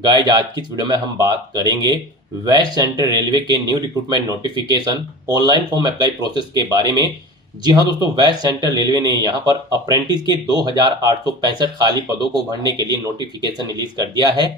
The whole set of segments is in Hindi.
गाइज आज की इस वीडियो में हम बात करेंगे वेस्ट सेंट्रल रेलवे के new recruitment notification online form apply process के बारे में। जी हां दोस्तों, वेस्ट सेंट्रल रेलवे ने यहां पर अप्रेंटिस के 2865 खाली पदों को भरने के लिए नोटिफिकेशन रिलीज कर दिया है।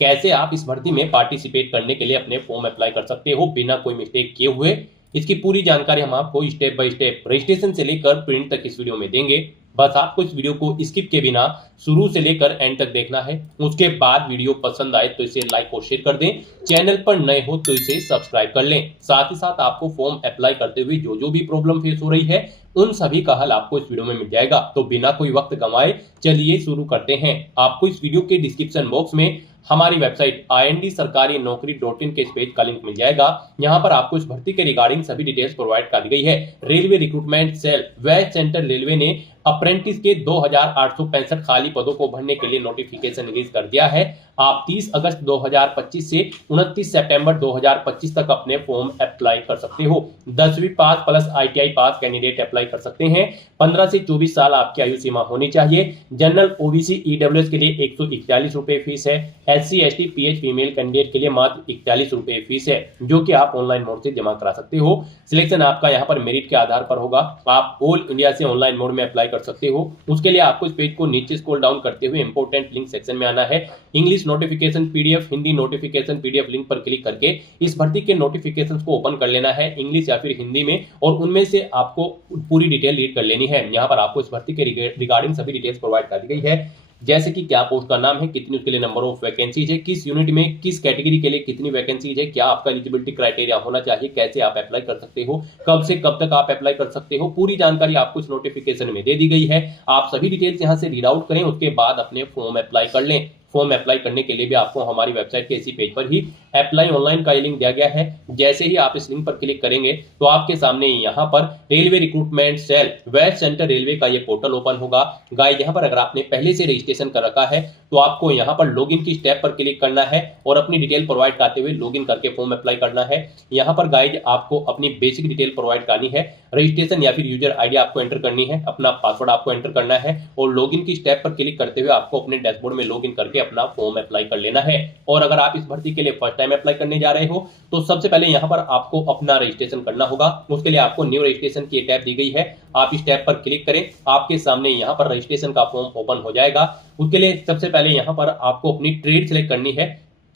कैसे आप इस भर्ती में पार्टिसिपेट करने के लिए अपने फॉर्म अप्लाई कर सकते हो बिना कोई मिस्टेक किए हुए, इसकी पूरी जानकारी हम आपको स्टेप बाय स्टेप रजिस्ट्रेशन से लेकर प्रिंट तक इस वीडियो में देंगे। बस आपको इस वीडियो को स्किप के बिना शुरू से लेकर एंड तक देखना है। उसके बाद वीडियो पसंद आए तो इसे लाइक और शेयर कर दें। चैनल पर नए हो तो इसे सब्सक्राइब कर लें। साथ ही साथ आपको फॉर्म अप्लाई करते हुए जो जो भी प्रॉब्लम फेस हो रही है उन सभी का हल आपको इस वीडियो में मिल जाएगा। तो बिना कोई वक्त गंवाए चलिए शुरू करते हैं। आपको इस वीडियो के डिस्क्रिप्शन बॉक्स में हमारी वेबसाइट IND-sarkari-naukri.in के इस पेज का लिंक मिल जाएगा। यहाँ पर आपको इस भर्ती के रिगार्डिंग सभी डिटेल्स प्रोवाइड कर दी गई है। Railway Recruitment Cell West Central Railway ने अप्रेंटिस के 2865 खाली पदों को भरने के लिए नोटिफिकेशन रिलीज कर दिया है। आप 30 अगस्त 2025 से 29 सितंबर 2025 तक अपने फॉर्म अप्लाई कर सकते हो। 10वीं पास प्लस ITI पास कैंडिडेट अप्लाई कर सकते हैं। 15 से 24 साल आपकी आयु सीमा होनी चाहिए। जनरल OBC EWS के लिए 141 रुपए फीस है। SC ST PH female candidate के लिए मात्र 41 रुपए फीस है, जो कि आप ऑनलाइन मोड से जमा करा सकते हो। सिलेक्शन आपका यहाँ पर मेरिट के आधार पर होगा। आप ऑल इंडिया से ऑनलाइन मोड में अप्लाई कर सकते हो। उसके लिए आपको इस पेज को नीचे स्क्रॉल डाउन करते हुए इंपोर्टेंट लिंक सेक्शन में आना है। English notification PDF, Hindi notification PDF link पर क्लिक करके इस भर्ती के नोटिफिकेशंस को ओपन कर लेना है, इंग्लिश या फिर हिंदी में, और उनमें से आपको पूरी डिटेल रीड कर लेनी है। यहाँ पर आपको इस भर्ती के रिगार्डिंग सभी डिटेल्स प्रोवाइड कर दी गई है, जैसे कि क्या पोस्ट का नाम है, कितनी उसके लिए नंबर ऑफ वैकेंसीज है, किस यूनिट में किस कैटेगरी के लिए कितनी वैकेंसीज है, क्या आपका एलिजिबिलिटी क्राइटेरिया होना चाहिए, कैसे आप अप्लाई कर सकते हो, कब से कब तक आप अप्लाई कर सकते हो, पूरी जानकारी आपको इस नोटिफिकेशन में दे दी गई है। आप सभी डिटेल्स यहां से रीड आउट करें, उसके बाद अपने फॉर्म अप्लाई कर लें। फॉर्म अप्लाई करने के लिए भी आपको हमारी वेबसाइट के इसी पेज पर ही अप्लाई ऑनलाइन का लिंक दिया गया है। जैसे ही आप इस लिंक पर क्लिक करेंगे तो आपके सामने यहाँ पर Railway Recruitment Cell West Central Railway का ये पोर्टल ओपन होगा। गाइस, यहाँ पर अगर आपने पहले से रजिस्ट्रेशन कर रखा है तो आपको यहाँ पर लॉगिन की स्टेप पर क्लिक करना है और अपनी डिटेल प्रोवाइड करते हुए लॉगिन करके फॉर्म अप्लाई करना है। यहाँ पर गाइस आपको अपनी बेसिक डिटेल प्रोवाइड करनी है, रजिस्ट्रेशन या फिर यूजर ID आपको एंटर करनी है, अपना पासवर्ड आपको एंटर करना है और लॉगिन की स्टेप पर क्लिक करते हुए आपको अपने डैशबोर्ड में लॉगिन करके अपना फॉर्म अप्लाई कर लेना है। और अगर आप इस भर्ती के लिए फर्स्ट टाइम अप्लाई करने जा रहे हो तो सबसे पहले यहाँ पर आपको अपना रजिस्ट्रेशन करना होगा। उसके लिए आपको न्यू रजिस्ट्रेशन की टैब दी गई है, आप इस टैब पर क्लिक करें, आपके सामने यहाँ पर रजिस्ट्रेशन का फॉर्म ओपन हो जाएगा। उसके लिए सबसे पहले यहाँ पर आपको अपनी ट्रेड सिलेक्ट करनी है।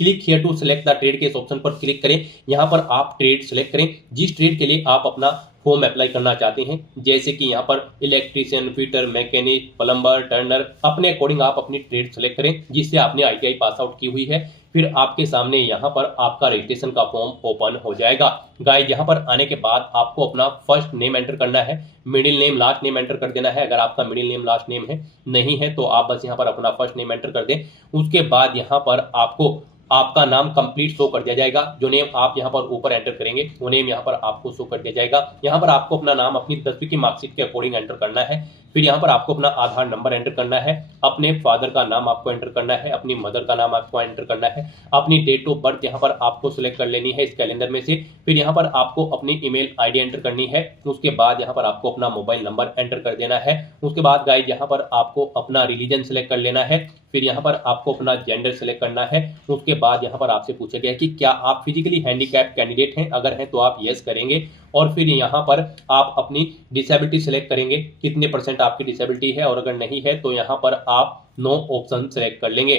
Click here to select the trade के इस ऑप्शन पर क्लिक करें। यहाँ पर आप ट्रेड सिलेक्ट करें जिस ट्रेड के लिए आप अपना फॉर्म अप्लाई करना चाहते हैं, जैसे कि यहाँ पर electrician, fitter, mechanic, plumber, Turner. अपने अकॉर्डिंग आप अपनी ट्रेड सेलेक्ट करें जिससे आपने ITI पास आउट की हुई है। फिर आपके सामने यहाँ पर आपका रजिस्ट्रेशन का फॉर्म ओपन हो जाएगा। गाइस, यहाँ पर आने के बाद आपको अपना फर्स्ट नेम एंटर करना है, middle name, last name enter कर देना है। अगर आपका मिडिल नेम लास्ट नेम है नहीं है तो आप बस यहाँ पर अपना फर्स्ट नेम एंटर कर दें। उसके बाद यहाँ पर आपको आपका नाम कंप्लीट शो कर दिया जाएगा। जो नेम आप यहाँ पर ऊपर एंटर करेंगे वो नेम यहाँ पर आपको शो कर दिया जाएगा। यहाँ पर आपको अपना नाम अपनी 10वीं की मार्कशीट के अकॉर्डिंग एंटर करना है। फिर यहाँ पर आपको अपना आधार नंबर एंटर करना है, अपने फादर का नाम आपको एंटर करना है, अपनी मदर का नाम आपको एंटर करना है, अपनी डेट ऑफ बर्थ यहाँ पर आपको सिलेक्ट कर लेनी है इस कैलेंडर में से। फिर यहाँ पर आपको अपनी ईमेल ID एंटर करनी है। उसके बाद यहाँ पर आपको अपना मोबाइल नंबर एंटर कर देना है। उसके बाद गाइस यहाँ पर आपको अपना रिलीजन सिलेक्ट कर लेना है। फिर यहाँ पर आपको अपना जेंडर सिलेक्ट करना है। उसके बाद यहाँ पर आपसे पूछा गया कि क्या आप फिजिकली हैंडीकैप कैंडिडेट हैं, अगर हैं तो आप यस करेंगे। और फिर यहाँ पर आप अपनी डिसेबिलिटी सिलेक्ट करेंगे, कितने % आपकी डिसेबिलिटी है, और अगर नहीं है तो यहाँ पर आप नो ऑप्शन सेलेक्ट कर लेंगे।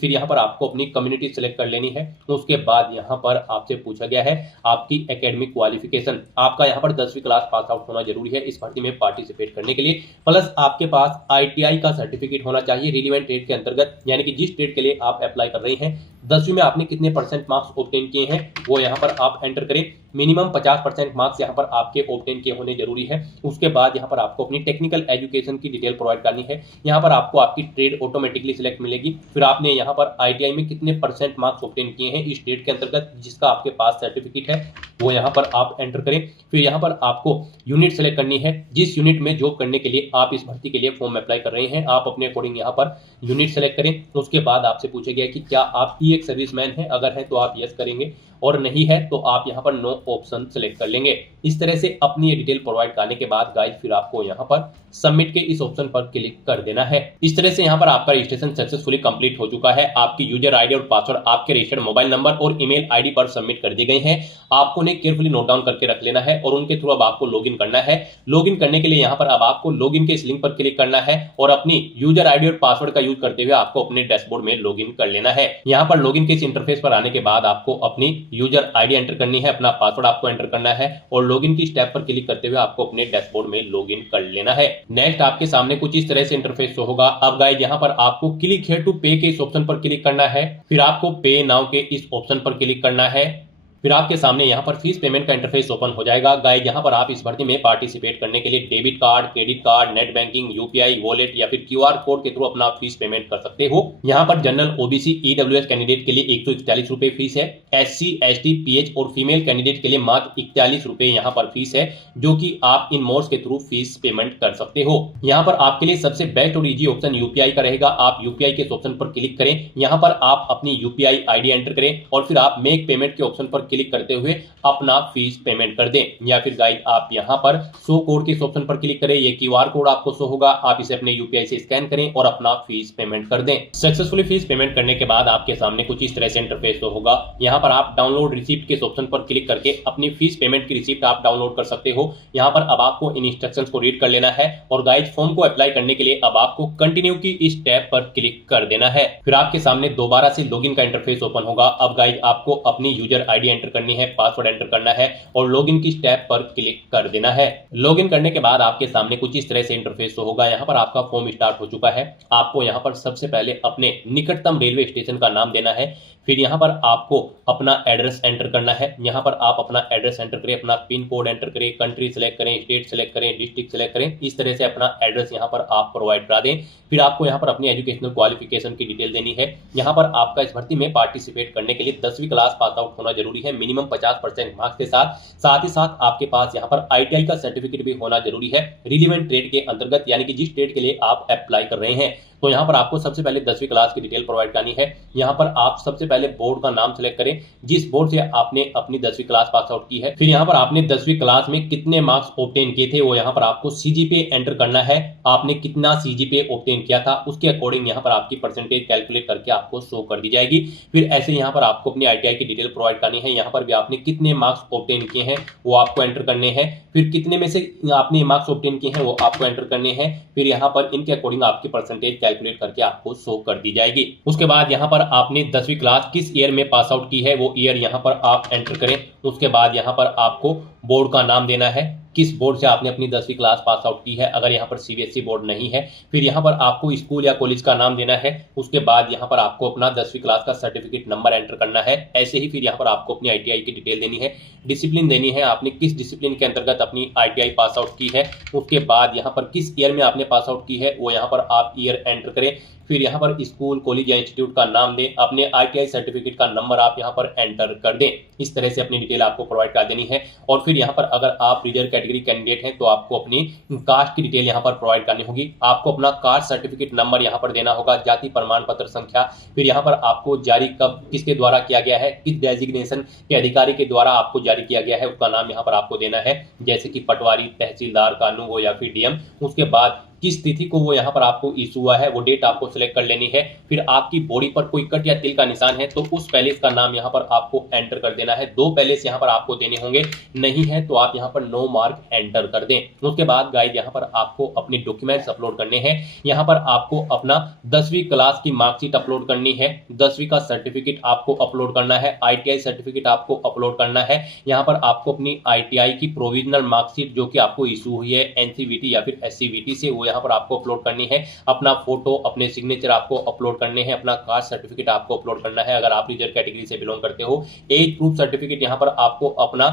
फिर यहाँ पर आपको अपनी कम्युनिटी सेलेक्ट कर लेनी है। उसके बाद यहाँ पर आपसे पूछा गया है आपकी एकेडमिक क्वालिफिकेशन। आपका यहाँ पर 10वीं क्लास पास आउट होना जरूरी है इस भर्ती में पार्टिसिपेट करने के लिए, प्लस आपके पास ITI का सर्टिफिकेट होना चाहिए रिलीवेंट ट्रेड के अंतर्गत, यानी कि जिस ट्रेड के लिए आप अप्लाई कर रहे हैं 10वीं में आपने कितने % मार्क्स ऑब्टेन किए हैं वो यहाँ पर आप एंटर करें। मिनिमम 50% मार्क्स यहाँ पर आपके ऑब्टेन किए होने जरूरी है। उसके बाद यहाँ पर आपको अपनी टेक्निकल एजुकेशन की डिटेल प्रोवाइड करनी है। यहाँ पर आपको आपकी ट्रेड ऑटोमेटिकली सिलेक्ट मिलेगी। फिर आपने यहाँ पर ITI में कितने % मार्क्स ऑब्टेन किए हैं इस ट्रेड के अंतर्गत जिसका आपके पास सर्टिफिकेट है वो यहाँ पर आप एंटर करें। फिर यहाँ पर आपको यूनिट सेलेक्ट करनी है, जिस यूनिट में जॉब करने के लिए आप इस भर्ती के लिए फॉर्म अप्लाई कर रहे हैं आप अपने अकॉर्डिंग यहाँ पर यूनिट सेलेक्ट करें। उसके बाद आपसे पूछा गया कि क्या आप एक सर्विसमैन हैं, अगर है तो आप यस करेंगे। और नहीं है तो आप यहाँ पर नो ऑप्शन सेलेक्ट कर लेंगे। इस तरह से अपनी ये डिटेल प्रोवाइड करने के बाद गाइस फिर आपको यहाँ पर सबमिट के इस ऑप्शन पर क्लिक कर देना है। इस तरह से यहाँ पर आपका रजिस्ट्रेशन सक्सेसफुली कंप्लीट हो चुका है। आपकी यूजर आईडी और पासवर्ड आपके रजिस्टर्ड मोबाइल नंबर और ईमेल आईडी पर सबमिट कर दिए गए हैं। आपको उन्हें केयरफुली नोट डाउन करके रख लेना है और उनके थ्रू अब आपको लॉगिन करना है। लॉगिन करने के लिए यहाँ पर अब आपको लॉगिन के इस लिंक पर क्लिक करना है और अपनी यूजर आईडी और पासवर्ड का यूज करते हुए आपको अपने डैशबोर्ड में लॉगिन कर लेना है। यहाँ पर लॉगिन के इस इंटरफेस पर आने के बाद आपको अपनी यूजर आईडी एंटर करनी है, अपना पासवर्ड आपको एंटर करना है और लॉगिन की स्टेप पर क्लिक करते हुए आपको अपने डैशबोर्ड में लॉगिन कर लेना है। नेक्स्ट आपके सामने कुछ इस तरह से इंटरफेस शो होगा। अब गाइस यहाँ पर आपको क्लिक हियर टू पे के इस ऑप्शन पर क्लिक करना है, फिर आपको पे नाउ के इस ऑप्शन पर क्लिक करना है। फिर आपके सामने यहाँ पर फीस पेमेंट का इंटरफेस ओपन हो जाएगा। गाइस यहाँ पर आप इस भर्ती में पार्टिसिपेट करने के लिए debit card, credit card, net banking, UPI wallet या फिर क्यूआर कोड के थ्रू अपना फीस पेमेंट कर सकते हो। यहाँ पर जनरल, ओबीसी, ईडब्ल्यूएस कैंडिडेट के लिए 141 रुपए फीस है। एससी, एसटी, पीएच और फीमेल कैंडिडेट के लिए मात्र 41 रुपए यहाँ पर फीस है, जो कि आप इन मोड्स के थ्रू फीस पेमेंट कर सकते हो। यहाँ पर आपके लिए सबसे बेस्ट और इजी ऑप्शन यूपीआई का रहेगा। आप यूपीआई के ऑप्शन पर क्लिक करें, यहाँ पर आप अपनी यूपीआई आईडी एंटर करें और फिर आप मेक पेमेंट के ऑप्शन पर क्लिक करते हुए अपना फीस पेमेंट कर दें। या फिर गाइस आप यहां पर शो कोड के ऑप्शन पर क्लिक करें, ये क्यूआर कोड आपको शो होगा, आप इसे अपने यूपीआई से स्कैन करें और अपना फीस पेमेंट कर दें। सक्सेसफुली फीस पेमेंट करने के बाद आपके सामने कुछ इस तरह से इंटरफेस शो होगा। यहां पर आप डाउनलोड रिसीप्ट के ऑप्शन पर क्लिक करके अपनी फीस पेमेंट की रिसीप्ट आप डाउनलोड कर सकते हो। यहां पर अब आपको इन इंस्ट्रक्शंस को रीड कर लेना है और गाइस फॉर्म को अप्लाई करने के लिए अब आपको कंटिन्यू की इस टैब पर क्लिक कर देना है। फिर आपके सामने दोबारा से लॉगिन का इंटरफेस ओपन होगा। अब गाइस आपको अपनी यूजर आईडी एंटर करनी है, पासवर्ड एंटर करना है और लॉगिन की स्टेप पर क्लिक कर देना है। लॉगिन करने के बाद आपके सामने कुछ इस तरह से इंटरफेस होगा। यहाँ पर आपका फॉर्म स्टार्ट हो चुका है। आपको यहाँ पर सबसे पहले अपने निकटतम रेलवे स्टेशन का नाम देना है, फिर यहाँ पर आपको अपना एड्रेस एंटर करना है। यहाँ पर आप अपना एड्रेस एंटर करें, अपना पिन कोड एंटर करें, कंट्री सेलेक्ट करें, स्टेट सेलेक्ट करें, डिस्ट्रिक्ट सेलेक्ट करें। इस तरह से अपना एड्रेस यहाँ पर आप प्रोवाइड करा दें। फिर आपको यहाँ पर अपनी एजुकेशनल क्वालिफिकेशन की डिटेल देनी है। यहाँ पर आपका इस भर्ती में पार्टिसिपेट करने के लिए 10वीं क्लास पास आउट होना जरूरी है, मिनिमम 50% मार्क्स के साथ ही साथ आपके पास यहाँ पर आईटीआई का सर्टिफिकेट भी होना जरूरी है रिलीवेंट ट्रेड के अंतर्गत, यानी कि जिस ट्रेड के लिए आप अप्लाई कर रहे हैं। तो यहाँ पर आपको सबसे पहले 10वीं क्लास की डिटेल प्रोवाइड करनी है। यहाँ पर आप सबसे पहले बोर्ड का नाम सेलेक्ट करें, जिस बोर्ड से आपने अपनी 10वीं क्लास पास आउट की है। फिर यहाँ पर आपने 10वीं क्लास में कितने मार्क्स ऑब्टेन किए थे वो यहाँ पर आपको सीजीपीए एंटर करना है। आपने कितना सीजीपीए ऑब्टेन किया था उसके अकॉर्डिंग यहाँ पर आपकी परसेंटेज कैलकुलेट करके आपको शो कर दी जाएगी। फिर ऐसे यहाँ पर आपको अपनी आईटीआई की डिटेल प्रोवाइड करनी है। यहाँ पर भी आपने कितने मार्क्स ऑब्टेन किए हैं वो आपको एंटर करने हैं। फिर कितने में से आपने मार्क्स ऑब्टेन किए हैं वो आपको एंटर करने हैं। फिर यहाँ पर इनके अकॉर्डिंग आपकी परसेंटेज कैलकुलेट करके आपको शो कर दी जाएगी। उसके बाद यहाँ पर आपने 10वीं क्लास किस ईयर में पास आउट की है वो ईयर यहाँ पर आप एंटर करें। उसके बाद यहाँ पर आपको बोर्ड का नाम देना है, किस बोर्ड से आपने अपनी 10वीं क्लास पास आउट की है, अगर यहाँ पर सीबीएसई बोर्ड नहीं है। फिर यहाँ पर आपको स्कूल या कॉलेज का नाम देना है। उसके बाद यहाँ पर आपको अपना 10वीं क्लास का सर्टिफिकेट नंबर एंटर करना है। ऐसे ही फिर यहाँ पर आपको अपनी आईटीआई की डिटेल देनी है, डिसिप्लिन देनी है, आपने किस डिसिप्लिन के अंतर्गत अपनी आईटीआई पास आउट की है। उसके बाद यहाँ पर किस ईयर में आपने पास आउट की है वो यहाँ पर आप ईयर एंटर करें। फिर यहाँ पर स्कूल, कॉलेज या इंस्टीट्यूट का नाम दें, अपने आईटीआई सर्टिफिकेट का नंबर आप यहाँ पर एंटर कर दें। इस तरह से अपनी डिटेल आपको प्रोवाइड कर देनी है। और फिर यहाँ पर अगर आप रिजर्व कैटेगरी कैंडिडेट हैं तो आपको अपनी कास्ट की डिटेल यहाँ पर प्रोवाइड करनी होगी। आपको अपना कास्ट सर्टिफिकेट नंबर यहाँ पर देना होगा, जाति प्रमाण पत्र संख्या। फिर यहाँ पर आपको जारी कब किसके द्वारा किया गया है, किस डेजिग्नेशन के अधिकारी के द्वारा आपको जारी किया गया है उसका नाम यहाँ पर आपको देना है, जैसे कि पटवारी, तहसीलदार, कानून या फिर डीएम। उसके बाद किस तिथि को वो यहाँ पर आपको इशू हुआ है वो डेट आपको सिलेक्ट कर लेनी है। फिर आपकी बॉडी पर कोई कट या तिल का निशान है तो उस पैलेस का नाम यहाँ पर आपको एंटर कर देना है। 2 पैलेस यहाँ पर आपको देने होंगे, नहीं है तो आप यहाँ पर नो मार्क एंटर कर दें। उसके बाद गाइड यहाँ पर आपको अपने डॉक्यूमेंट्स अपलोड करने हैं। यहाँ पर आपको अपना 10वीं क्लास की मार्कशीट अपलोड करनी है, 10वीं का सर्टिफिकेट आपको अपलोड करना है, आईटीआई सर्टिफिकेट आपको अपलोड करना है। यहाँ पर आपको अपनी आईटीआई की प्रोविजनल मार्कशीट जो कि आपको इशू हुई है एनसीवीटी या फिर एससीवीटी से वो यहाँ पर आपको अपलोड करनी है। अपना फोटो, अपने सिग्नेचर आपको अपलोड करने हैं, अपना कास्ट सर्टिफिकेट आपको अपलोड करना है अगर आप रिजर्व कैटेगरी से बिलोंग करते हो। एज प्रूफ सर्टिफिकेट यहाँ पर आपको अपना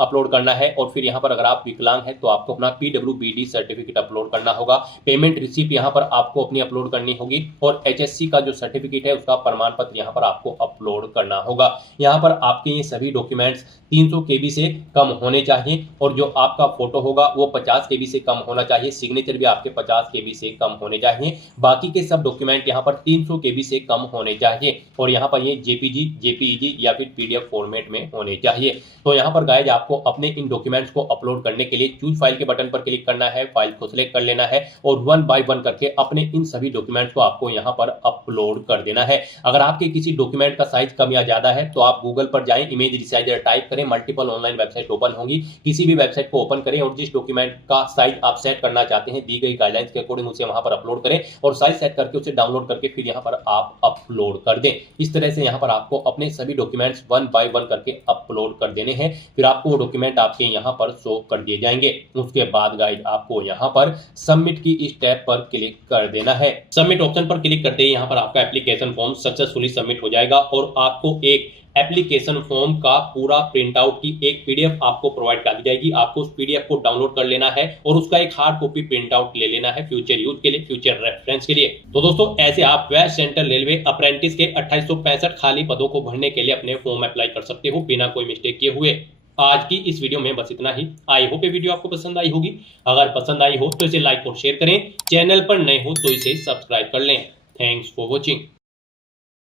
अपलोड करना है। और फिर यहाँ पर अगर आप विकलांग हैं तो आपको अपना पीडब्ल्यूबीडी सर्टिफिकेट अपलोड करना होगा। पेमेंट रिसीप्ट यहाँ पर आपको अपनी अपलोड करनी होगी और एचएससी का जो सर्टिफिकेट है उसका प्रमाण पत्र यहाँ पर आपको अपलोड करना होगा। यहाँ पर आपके ये सभी डॉक्यूमेंट्स 300 KB से कम होने चाहिए और जो आपका फोटो होगा वो 50 KB से कम होना चाहिए। सिग्नेचर भी आपके आपके 50 केबी से कम होने चाहिए। बाकी के सब डॉक्यूमेंट यहाँ पर 300 केबी से कम होने चाहिए और यहाँ पर ये जेपीजी, जेपीईजी या फिर पीडीएफ फॉर्मेट में होने चाहिए। तो यहाँ पर गाइज आपको अपने इन डॉक्यूमेंट्स को अपलोड करने के लिए चूज फाइल के बटन पर क्लिक करना है, फाइल को सिलेक्ट कर लेना है और 1 बाय 1 करके अपने इन सभी डॉक्यूमेंट्स को आपको यहाँ पर अपलोड कर देना है। अगर आपके किसी डॉक्यूमेंट का साइज कम या ज्यादा है तो आप गूगल पर जाएं, इमेज रिसाइजर टाइप करें, मल्टीपल ऑनलाइन वेबसाइट ओपन होंगी, किसी भी वेबसाइट को ओपन करें और जिस डॉक्यूमेंट का साइज आप सेट करना चाहते हैं दी गई गाइडलाइंस के अकॉर्डिंग उसे वहां पर अपलोड करें और साइज सेट करके उसे डाउनलोड करके फिर यहाँ पर आप अपलोड कर दें। इस तरह से यहाँ पर आपको अपने सभी डॉक्यूमेंट्स 1 बाय 1 करके अपलोड कर देने हैं। फिर आपको वो डॉक्यूमेंट आपके यहाँ पर शो कर दिए जाएंगे। उसके बाद गाइड आपको यहाँ पर सबमिट की इस टैब पर क्लिक कर देना है। सबमिट ऑप्शन पर क्लिक करते ही यहाँ पर आपका एप्लीकेशन फॉर्म सक्सेसफुली सबमिट हो जाएगा और आपको एक एप्लीकेशन फॉर्म का पूरा प्रिंट आउट की एक पीडीएफ आपको प्रोवाइड कर दी जाएगी। आपको उस पीडीएफ को डाउनलोड कर लेना है और उसका एक हार्ड कॉपी प्रिंट आउट ले लेना है फ्यूचर यूज के लिए, फ्यूचर रेफरेंस के लिए। तो दोस्तों ऐसे आप वेस्ट सेंट्रल रेलवे अप्रेंटिस के 2865 खाली पदों को भरने के लिए अपने फॉर्म अप्लाई कर सकते हो बिना कोई मिस्टेक किए हुए। आज की इस वीडियो में बस इतना ही। आई होप ये वीडियो आपको पसंद आई होगी। अगर पसंद आई हो तो इसे लाइक और शेयर करें, चैनल पर नए हो तो इसे सब्सक्राइब कर लें। Thanks for watching.